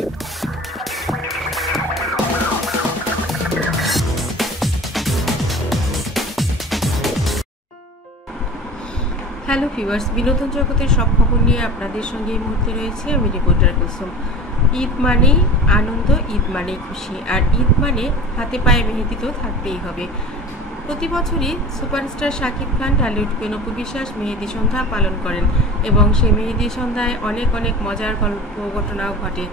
Hello viewers, বিনোদন জগতের সব খবর নিয়ে আপনাদের সঙ্গে এই মুহূর্তে রয়েছে আমি রিপোর্টার কুসুম। ঈদ মানেই আনন্দ, ঈদ মানেই খুশি, আর ঈদ মানে হাতে পায়ে মেহেদি তো থাকতেই হবে। প্রতি বছরই superstar Shakib Khan, Tollywood queen Apu Biswas মেহেদি সন্ধ্যা পালন করেন এবং সেই মেহেদি সন্ধ্যায় অনেক অনেক মজার গল্প ঘটনাও ঘটে।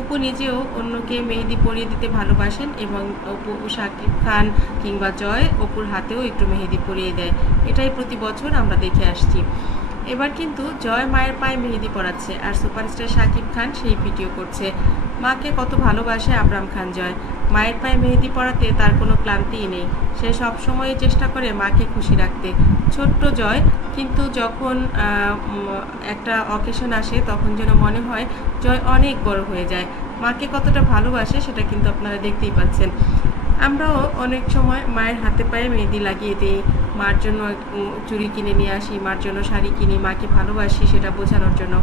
অপু নিজেও অন্যকে মেহেদি পরিয়ে দিতে ভালোবাসেন এবং অপু শাকিব খান কিংবা জয় অপুর হাতেও একটু মেহেদি পরিয়ে দেয়। এটাই প্রতি বছর আমরা দেখে আসছি। এবার কিন্তু জয় মায়ের পায়ে মেহেদি পরাচ্ছে আর সুপারস্টার শাকিব খান সেই ভিডিও করছে। মাকে কত ভালোবাসে আবরাম খান জয়। মায়ের পায়ে মেহেদি পরাতে তার কোনো ক্লান্তিই নেই। সে সবসময় চেষ্টা করে মাকে খুশি রাখতে। ছোট্ট জয় কিন্তু যখন একটা অকেশন আসে তখন যেন মনে হয় জয় অনেক বড় হয়ে যায়। মাকে কতটা ভালোবাসে সেটা কিন্তু আপনারা দেখতেই পাচ্ছেন। আমরাও অনেক সময় মায়ের হাতে পায়ে মেহেদি লাগিয়ে দিই, মার জন্য চুড়ি কিনে নিয়ে আসি, মার জন্য শাড়ি কিনি, মাকে ভালোবাসি সেটা বোঝানোর জন্য।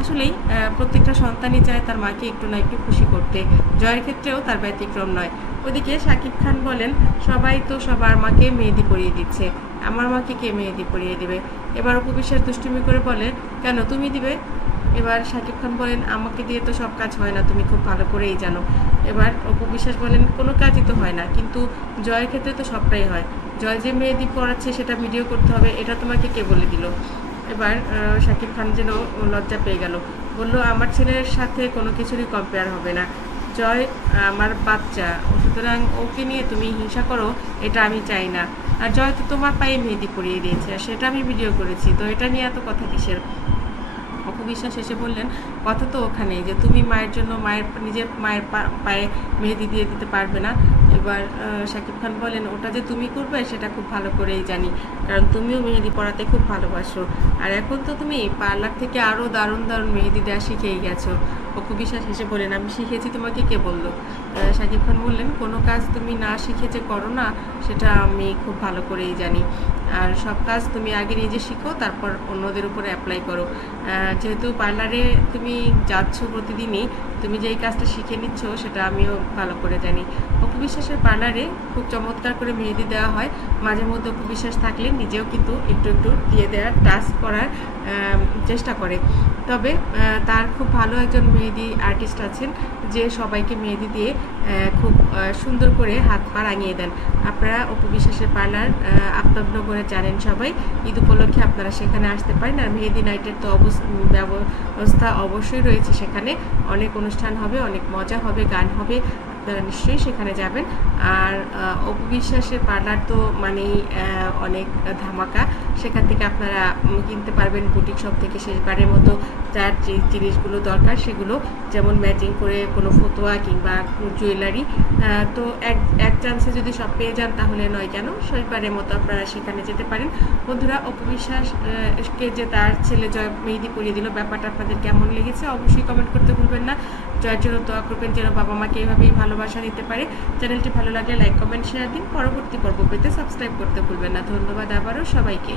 আসলেই প্রত্যেকটা সন্তানই চায় তার মাকে একটু না একটু খুশি করতে। জয়ের ক্ষেত্রেও তার ব্যতিক্রম নয়। ওদিকে শাকিব খান বলেন, সবাই তো সবার মাকে মেহেদি পরিয়ে দিচ্ছে, আমার মাকে কে মেহেদি পরিয়ে দেবে? এবার অপু বিশ্বাস দুষ্টুমি করে বলে, কেন তুমি দিবে? এবার শাকিব খান বলেন, আমাকে দিয়ে তো সব কাজ হয় না, তুমি খুব ভালো করেই জানো। এবার অপু বিশ্বাস বলেন, কোনো কাজই তো হয় না, কিন্তু জয়ের ক্ষেত্রে তো সবটাই হয়। জয় যে মেহেদি পড়াচ্ছে সেটা ভিডিও করতে হবে, এটা তোমাকে কে বলে দিল? এবার শাকিব খান যেন লজ্জা পেয়ে গেল, বলল, আমার ছেলের সাথে কোনো কিছুরই কম্পেয়ার হবে না। জয় আমার বাচ্চা, সুতরাং ওকে নিয়ে তুমি হিংসা করো এটা আমি চাই না। আর জয় তো তোমার পায়ে মেহেদি পরিয়ে দিয়েছে, সেটা আমি ভিডিও করেছি, তো এটা নিয়ে এত কথা কিসের? অপু বিশ্বাস এসে বললেন, কথা তো ওখানেই যে তুমি মায়ের জন্য নিজের মায়ের পায়ে মেহেদি দিয়ে দিতে পারবে না। এবার শাকিব খান বলেন, ওটা যে তুমি করবে সেটা খুব ভালো করেই জানি, কারণ তুমিও মেহেদি পরাতে খুব ভালোবাসো, আর এখন তো তুমি পার্লার থেকে আরও দারুণ দারুণ মেহেদি দেওয়া শিখেই গেছো। অপু বিশ্বাস এসে বলেন, আমি শিখেছি, তোমাকে কে বললো? শাকিব খান বললেন, কোনো কাজ তুমি না শিখে যে করো না সেটা আমি খুব ভালো করেই জানি, আর সব কাজ তুমি আগে নিজে শিখো, তারপর অন্যদের উপরে অ্যাপ্লাই করো। যেহেতু পার্লারে তুমি যাচ্ছ প্রতিদিনই, তুমি যেই কাজটা শিখে নিচ্ছ সেটা আমিও ভালো করে জানি। অপু বিশ্বাসের পার্লারে খুব চমৎকার করে মেহেদি দেওয়া হয়। মাঝে মধ্যে অপু বিশ্বাস থাকলে নিজেও কিন্তু একটু একটু দিয়ে দেওয়ার টাস্ক করার চেষ্টা করে। তবে তার খুব ভালো একজন মেহেদি আর্টিস্ট আছেন যে সবাইকে মেহেদি দিয়ে খুব সুন্দর করে হাত পা রাঙিয়ে দেন। আপনারা অপু বিশ্বাসের পার্লার আফতাবনগরে জানেন সবাই। ঈদ উপলক্ষে আপনারা সেখানে আসতে পারেন। আর মেহেদি নাইটের তো ব্যবস্থা অবশ্যই রয়েছে, সেখানে অনেক অনুষ্ঠান হবে, অনেক মজা হবে, গান হবে, আপনারা নিশ্চয়ই সেখানে যাবেন। আর অপু বিশ্বাসের পার্লার তো মানেই অনেক ধামাকা। সেখান থেকে আপনারা কিনতে পারবেন বুটিক শপ থেকে শেষবারের মতো যার যে জিনিসগুলো দরকার সেগুলো, যেমন ম্যাচিং করে কোনো ফতোয়া কিংবা জুয়েলারি। তো এক চান্সে যদি সব পেয়ে যান তাহলে নয় কেন, শেষবারের মতো আপনারা সেখানে যেতে পারেন। বন্ধুরা, অপু বিশ্বাসকে যে তার ছেলে জয় মেহেদি পরিয়ে দিল, ব্যাপারটা আপনাদের কেমন লেগেছে অবশ্যই কমেন্ট করতে ভুলবেন না। জয়ের জন্য দোয়া করবেন যেন বাবা মাকে এভাবেই ভালোবাসা দিতে পারে। চ্যানেলটি ভালো লাগলে লাইক কমেন্ট শেয়ার দিন। পরবর্তী পর্ব পেতে সাবস্ক্রাইব করতে ভুলবেন না। ধন্যবাদ আবারও সবাইকে।